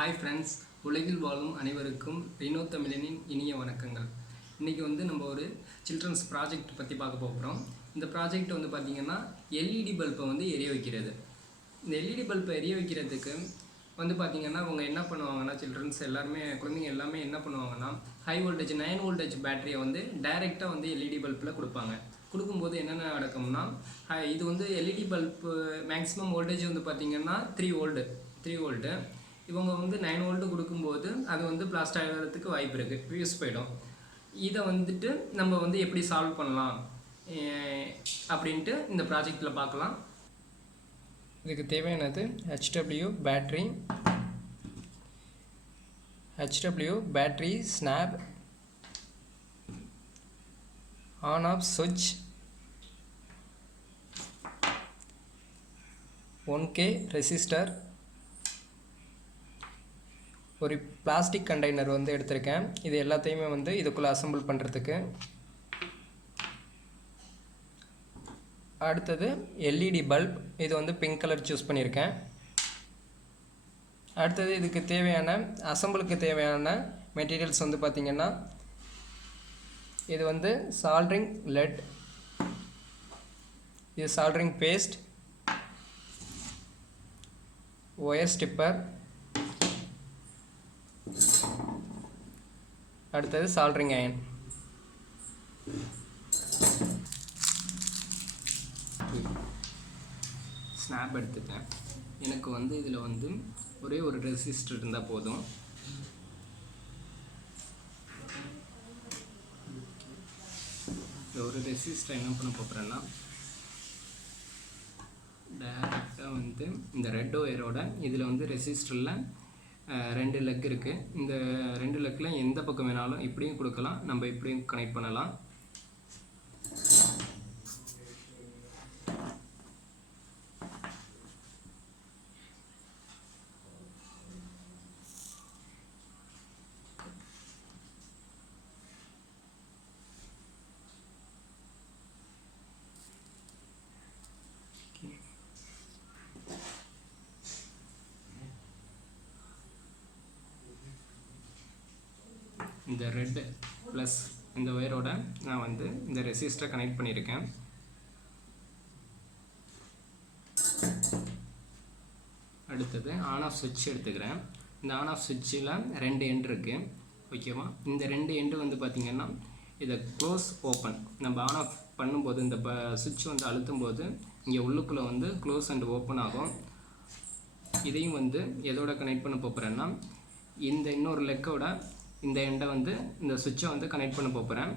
Hi friends, உலகில் வாழும் அனைவருக்கும் ரினோ தமிழனின் இனிய வணக்கங்கள். இன்றைக்கி நம்ம ஒரு சில்ட்ரன்ஸ் ப்ராஜெக்ட் பற்றி பார்க்க போகிறோம். இந்த ப்ராஜெக்ட் பார்த்திங்கன்னா எல்இடி பல்பை எரிய வைக்கிறது. இந்த எல்இடி பல்பை எரிய வைக்கிறதுக்கு பார்த்திங்கன்னா அவங்க என்ன பண்ணுவாங்கன்னா, சில்ட்ரன்ஸ் எல்லாருமே, குழந்தைங்க எல்லாமே என்ன பண்ணுவாங்கன்னா, ஹை வோல்டேஜ் 9 வோல்டேஜ் பேட்டரியை டைரெக்டாக எல்இடி பல்பில் கொடுப்பாங்க. கொடுக்கும்போது என்னென்ன நடக்கும்னா, இது எல்இடி பல்பு மேக்ஸிமம் வோல்டேஜ் பார்த்திங்கன்னா 3 வோல்ட்டு. இவங்க 9 வோல்ட்டு கொடுக்கும்போது அது பிளாஸ்ட் ஆகிறதுக்கு வாய்ப்பு இருக்குது, ஃபியூஸ் போயிடும். இதை நம்ம எப்படி சால்வ் பண்ணலாம் அப்படின்ட்டு இந்த ப்ராஜெக்டில் பார்க்கலாம். இதுக்கு தேவையானது HW battery snap, on off சுவிட்ச், 1K ரெசிஸ்டர், ஒரு பிளாஸ்டிக் கண்டெய்னர் எடுத்திருக்கேன். இது எல்லாத்தையுமே இதுக்குள்ளே அசம்பிள் பண்ணுறதுக்கு. அடுத்தது எல்இடி பல்ப், இது பிங்க் கலர் சூஸ் பண்ணியிருக்கேன். அடுத்தது இதுக்கு தேவையான அசம்பிளுக்கு தேவையான மெட்டீரியல்ஸ் பார்த்திங்கன்னா, இது சால்ட்ரிங் லெட், இது சால்ட்ரிங் பேஸ்ட், ஒயர் ஸ்டிப்பர், அடுத்தது சால்ட்ரிங் அயன். ஸ்னாப் எடுத்துட்டேன். எனக்கு இதில் ஒரே ஒரு ரெசிஸ்டர் இருந்தால் போதும். ஒரு ரெசிஸ்டர் என்ன பண்ண போகிறேன்னா, டைரெக்டாக இந்த ரெட் ஒயரோட இதில் ரெசிஸ்டரில் 2 லெக் இருக்குது. இந்த 2 லெக்கில் எந்த பக்கம் வேணாலும் இப்படியும் கொடுக்கலாம், நம்ம இப்படியும் கனெக்ட் பண்ணலாம். இந்த ரெட் ப்ளஸ் இந்த ஒயரோட நான் இந்த ரெசிஸ்டரை கனெக்ட் பண்ணியிருக்கேன். அடுத்தது ஆன் ஆஃப் சுவிட்ச் எடுத்துக்கிறேன். இந்த ஆன் ஆஃப் சுவிட்சில் 2 எண்ட் இருக்குது, ஓகேவா. இந்த 2 எண்டு பார்த்திங்கன்னா, இதை க்ளோஸ் ஓப்பன் நம்ம ஆன் ஆஃப் பண்ணும்போது இந்த சுவிட்ச் அழுத்தும் போது இங்கே உள்ளுக்குள்ளே க்ளோஸ் அண்ட் ஓப்பன் ஆகும். இதையும் எதோட கனெக்ட் பண்ண போகிறேன்னா, இந்த இன்னொரு லெக்கோட இந்த எண்டை இந்த சுவிட்சை கனெக்ட் பண்ண போகிறேன்.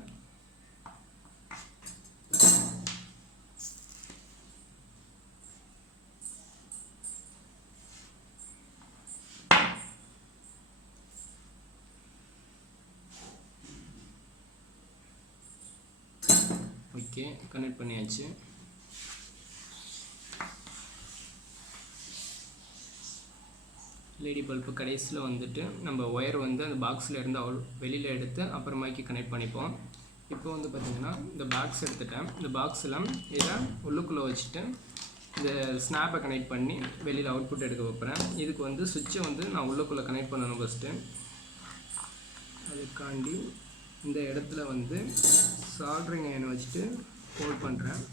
ஓகே, கனெக்ட் பண்ணியாச்சு. எல்இடி பல்பு கடைசியில் நம்ம ஒயர் அந்த பாக்ஸில் இருந்து வெளியில் எடுத்து அப்புறமாக்கி கனெக்ட் பண்ணிப்போம். இப்போ பார்த்திங்கன்னா இந்த பாக்ஸ் எடுத்துட்டேன். இந்த பாக்ஸில் இதை உள்ளுக்குள்ளே வச்சுட்டு இந்த ஸ்னாப்பை கனெக்ட் பண்ணி வெளியில் அவுட்புட் எடுக்க வைப்பேன். இதுக்கு சுவிட்சை நான் உள்ளுக்குள்ளே கனெக்ட் பண்ணணும் ஃபஸ்ட்டு. அதுக்காண்டி இந்த இடத்துல சால்ட்ரிங் அயனை வச்சுட்டு ஹோல்ட் பண்ணுறேன்.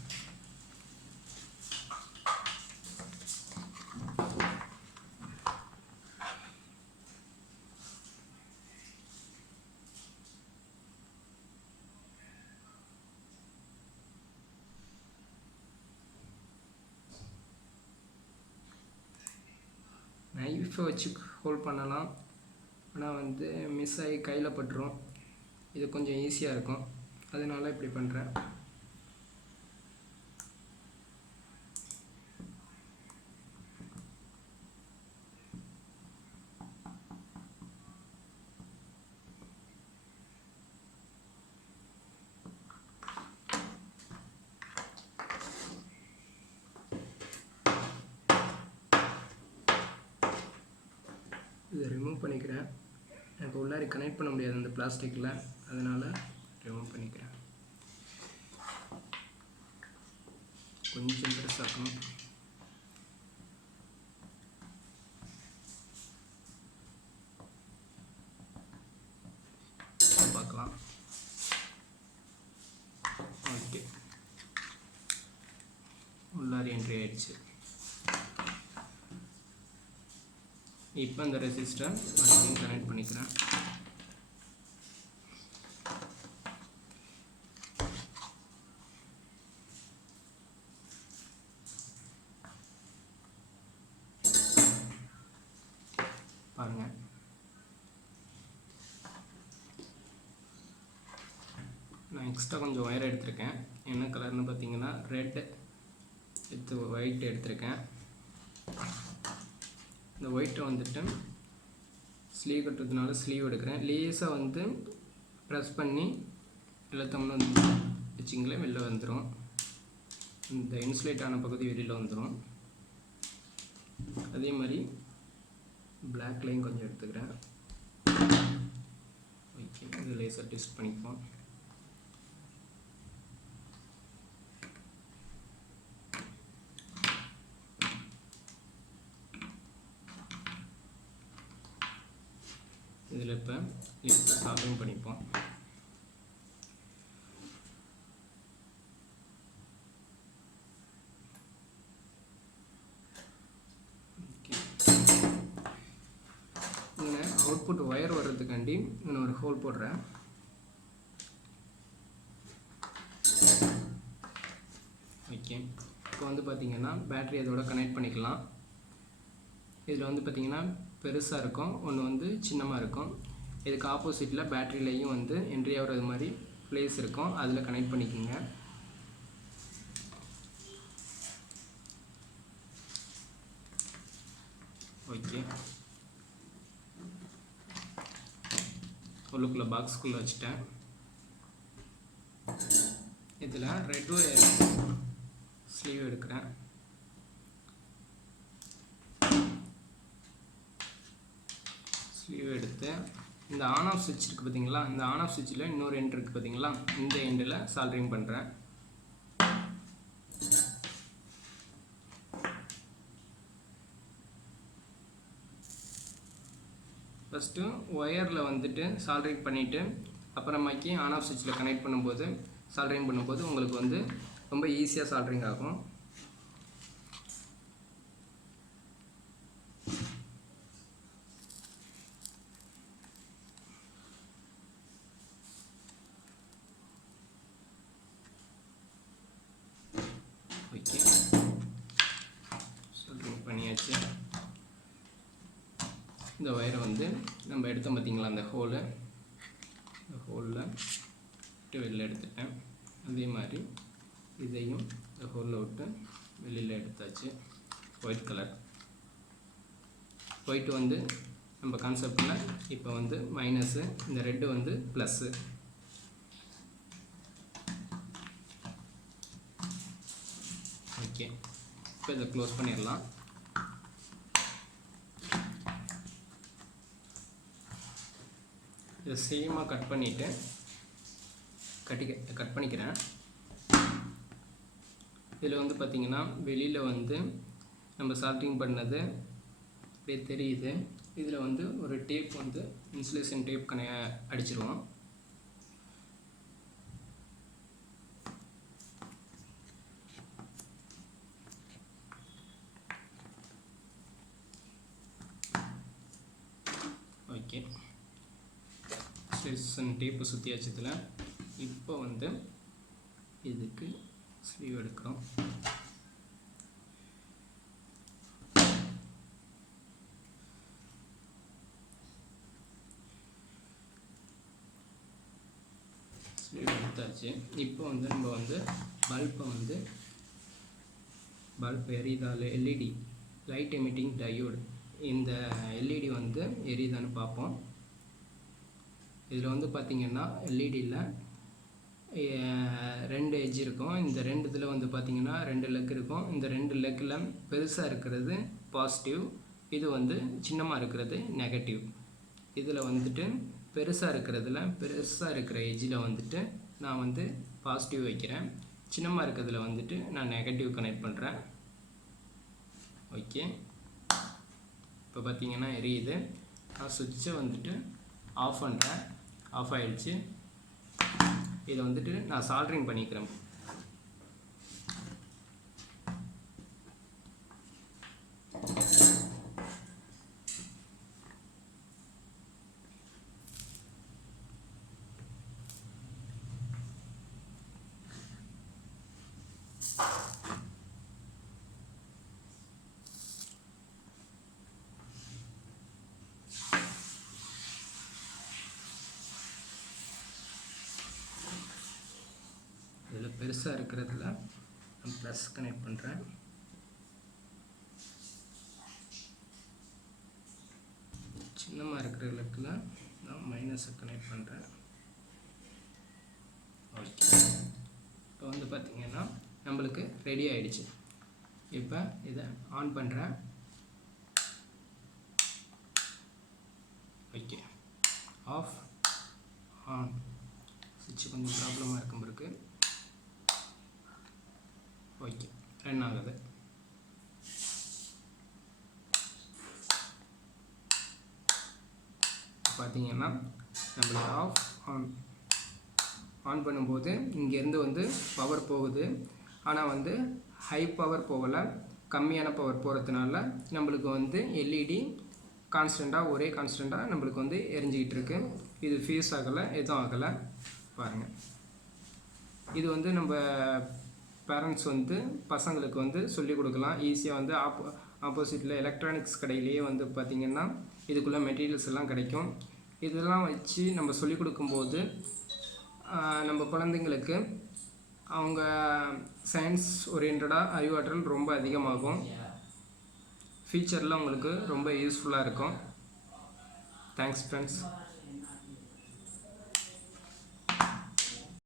நைஃபை வச்சு ஹோல்ட் பண்ணலாம், ஆனால் மிஸ் ஆகி கையில் பட்டுரும். இது கொஞ்சம் ஈஸியாக இருக்கும், அதனால இப்படி பண்ணுறேன். இதை ரிமூவ் பண்ணிக்கிறேன். எனக்கு உள்ளாரி கனெக்ட் பண்ண முடியாது அந்த பிளாஸ்டிக்கில், அதனால் ரிமூவ் பண்ணிக்கிறேன். கொஞ்சம் பெருசாக்கணும். என்ட்ரி ஆயிடுச்சு. இப்போ இந்த ரெசிஸ்டர் மறுபடியும் கனெக்ட் பண்ணிக்கிறேன். பாருங்கள், நான் எக்ஸ்ட்ரா கொஞ்சம் ஒயர் எடுத்திருக்கேன். என்ன கலர்னு பார்த்தீங்கன்னா ரெட் வித் ஒயிட் எடுத்திருக்கேன். இந்த ஒயிட்டை வந்துட்டு ஸ்லீவ் கட்டுறதுனால ஸ்லீவ் எடுக்கிறேன். லேஸாக வந்து ப்ரெஸ் பண்ணி இழுத்தோம்னு வந்து வச்சிங்களேன் வெளில வந்துடும். இந்த இன்சுலேட் ஆன பகுதி வெளியில் வந்துடும். அதே மாதிரி பிளாக் லைன் கொஞ்சம் எடுத்துக்கிறேன். ஓகே, இது லேஸாக டெஸ்ட் பண்ணிப்போம். இதில் இப்போ லேஸாக சால்விங் பண்ணிப்போம். இங்கே அவுட்புட் ஒயர் வர்றதுக்காண்டி நான் ஒரு ஹோல் போடுறேன். ஓகே, இப்போ வந்து பார்த்திங்கன்னா பேட்ரி அதோட கனெக்ட் பண்ணிக்கலாம். இதில் வந்து பார்த்திங்கன்னா பெருசாக இருக்கும், ஒன்று வந்து சின்னமாக இருக்கும். இதுக்கு ஆப்போசிட்டில் பேட்ரிலையும் வந்து என்ட்ரி ஆகிறது மாதிரி ப்ளேஸ் இருக்கும், அதில் கனெக்ட் பண்ணிக்கோங்க. ஓகே, உள்ளுக்குள்ளே பாக்ஸ்குள்ளே வச்சுட்டேன். இதில் ரெட் ஒயர் ஸ்லீவ் எடுக்கிறேன். ஸ்லீவ் எடுத்து இந்த ஆன் ஆஃப் சுவிட்ச் இருக்குது பார்த்தீங்களா, இந்த ஆன் ஆஃப் சுவிட்சில் இன்னொரு எண்ட் இருக்குது பார்த்தீங்களா, இந்த எண்டில் சால்டரிங் பண்ணுறேன். ஃபஸ்ட்டு ஒயரில் வந்துட்டு சால்டரிங் பண்ணிவிட்டு அப்புறமாக்கி ஆன் ஆஃப் சுவிட்சில் கனெக்ட் பண்ணும்போது சால்டரிங் பண்ணும்போது உங்களுக்கு வந்து ரொம்ப ஈஸியாக சால்டரிங் ஆகும். ஓகே, சால்டரிங் பண்ணியாச்சு. இந்த ஒயரை வந்து நம்ம எடுத்தோம் பார்த்திங்களா, அந்த ஹோலில் விட்டு வெளியில் எடுத்துட்டேன். அதே மாதிரி இதையும் இந்த ஹோலில் விட்டு வெளியில் எடுத்தாச்சு. ஒயிட் கலர் ஒயிட்டு வந்து நம்ம கான்செப்டில் இப்போ வந்து மைனஸு, இந்த ரெட்டு வந்து ப்ளஸ்ஸு. ஓகே, இப்போ இதை க்ளோஸ் பண்ணிடலாம். இதை சேமாக கட் பண்ணிவிட்டு கட் பண்ணிக்கிறேன். இதில் வந்து பார்த்திங்கன்னா வெளியில் வந்து நம்ம சால்டரிங் பண்ணது அப்படியே தெரியுது. இதில் வந்து ஒரு டேப் வந்து இன்சுலேஷன் டேப் அடிச்சிருவோம். ஓகே, இன்சுலேஷன் டேப்பு சுற்றியாச்சு. இதில் இப்போ வந்து இதுக்கு ஸ்லீவ் எடுக்கிறோம். ஸ்லீவ் எடுத்தாச்சு. இப்போ வந்து நம்ம வந்து பல்ப் எரியுதால எல்இடி லைட் எமிட்டிங் டயோடு, இந்த எல்இடி வந்து எரியுதான்னு பார்ப்போம். இதில் வந்து பார்த்திங்கன்னா எல்இடியில் 2 எட்ஜ் இருக்கும். இந்த 2 இதில் வந்து பார்த்திங்கன்னா 2 லெக் இருக்கும். இந்த 2 லெக்கில் பெருசாக இருக்கிறது பாசிட்டிவ், இது வந்து சின்னமாக இருக்கிறது நெகட்டிவ். இதில் வந்துட்டு பெருசாக இருக்கிற எட்ஜில் வந்துட்டு நான் வந்து பாசிட்டிவ் வைக்கிறேன். சின்னமாக இருக்கிறதுல வந்துட்டு நான் நெகட்டிவ் கனெக்ட் பண்ணுறேன். ஓகே, இப்போ பார்த்திங்கன்னா எரியுது. நான் சுவிட்சை வந்துட்டு ஆஃப் பண்ணுறேன். ஆஃப் ஆகிடுச்சு. இதை வந்துட்டு நான் சால்டரிங் பண்ணிக்கிறேன். இதில் பெருசாக இருக்கிறதுல நான் ப்ளஸ் கனெக்ட் பண்ணுறேன். சின்னமாக இருக்கிறதுல நான் மைனஸை கனெக்ட் பண்ணுறேன். ஓகே, இப்போ வந்து பார்த்திங்கன்னா நம்மளுக்கு ரெடி ஆகிடுச்சு. இப்போ இதை ஆன் பண்ணுறேன். Okay, off on. சுவிட்ச் கொஞ்சம் ப்ராப்ளமாக இருக்கும் இருக்கு. ஓகே, ரன் ஆகுது. பார்த்தீங்கன்னா நம்மளுக்கு ஆஃப் ஆன் பண்ணும்போது இங்கேருந்து வந்து பவர் போகுது. ஆனால் வந்து ஹை பவர் போகலை, கம்மியான பவர் போகிறதுனால நம்மளுக்கு வந்து எல்இடி கான்ஸ்டண்ட்டாக ஒரே கான்ஸ்டண்ட்டாக நம்மளுக்கு வந்து எரிஞ்சிக்கிட்டு இருக்கு. இது ஃபியூஸ் ஆகலை, எதுவும் ஆகலை. பாருங்கள், இது வந்து நம்ம பேரண்ட்ஸ் வந்து பசங்களுக்கு வந்து சொல்லிக் கொடுக்கலாம். ஈஸியாக வந்து ஆப்போசிட்டில் எலக்ட்ரானிக்ஸ் கடையிலேயே வந்து பார்த்திங்கன்னா இதுக்குள்ளே மெட்டீரியல்ஸ் எல்லாம் கிடைக்கும். இதெல்லாம் வச்சு நம்ம சொல்லிக் கொடுக்கும்போது நம்ம குழந்தைங்களுக்கு அவங்க சயின்ஸ் ஓரியன்டாக அறிவாற்றல் ரொம்ப அதிகமாகும். ஃபியூச்சரில் அவங்களுக்கு ரொம்ப யூஸ்ஃபுல்லாக இருக்கும். Thanks friends.